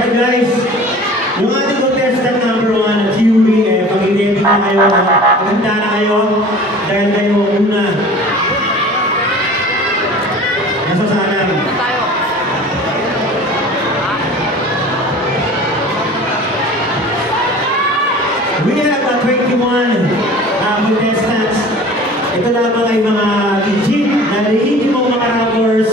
Alright guys, yung ating contestant number 1 at Yuri, pag-ready na kayo, maganda na kayo, dahil kayo una. Nasa sana. We have 21 contestants. Ito lamang ay mga legit na hindi mo mga rappers